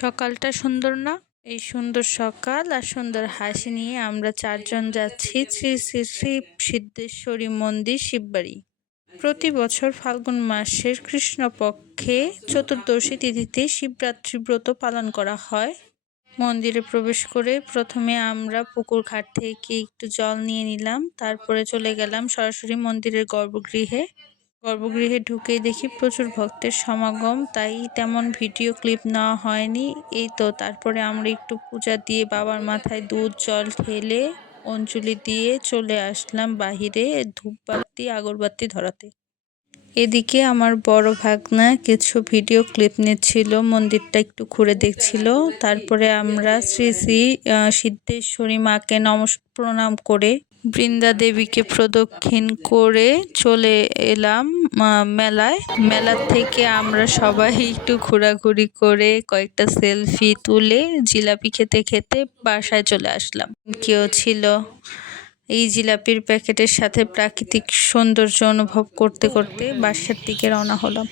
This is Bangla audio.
সকালটা সুন্দর না? এই সুন্দর সকাল আর সুন্দর হাসি নিয়ে আমরা চারজন যাচ্ছি শ্রী শ্রী শ্রী সিদ্ধেশ্বরী মন্দির শিববাড়ি। প্রতি বছর ফাল্গুন মাসের কৃষ্ণপক্ষে চতুর্দশী তিথিতে শিবরাত্রি ব্রত পালন করা হয়। মন্দিরে প্রবেশ করে প্রথমে আমরা পুকুর ঘাট থেকে একটু জল নিয়ে নিলাম, তারপরে চলে গেলাম সরাসরি মন্দিরের গর্ভগৃহে ঢুকেই দেখি প্রচুর ভক্তের সমাগম, তাই তেমন ভিডিও ক্লিপ নেওয়া হয়নি। এই তো তারপরে আমরা একটু পূজা দিয়ে বাবার মাথায় দুধ জল ঢেলে অঞ্জলি দিয়ে চলে আসলাম বাহিরে ধূপবাতি আগরবাতি ধরাতে। এদিকে আমার বড় ভাগনা কিছু ভিডিও ক্লিপ নিচ্ছিল, মন্দিরটা একটু ঘুরে দেখছিল। তারপরে আমরা শ্রী শ্রী সিদ্ধেশ্বরী মাকে প্রণাম করে বৃন্দা দেবীকে প্রদক্ষিণ করে চলে এলাম মেলা থেকে আমরা সবাই একটু ঘোরাঘুরি করে কয়েকটা সেলফি তুলে জিলাপি খেতে খেতে বাসায় চলে আসলাম। কেউ ছিল এই জিলাপির প্যাকেটের সাথে প্রাকৃতিক সৌন্দর্য অনুভব করতে করতে বাসার দিকে রওনা হলাম।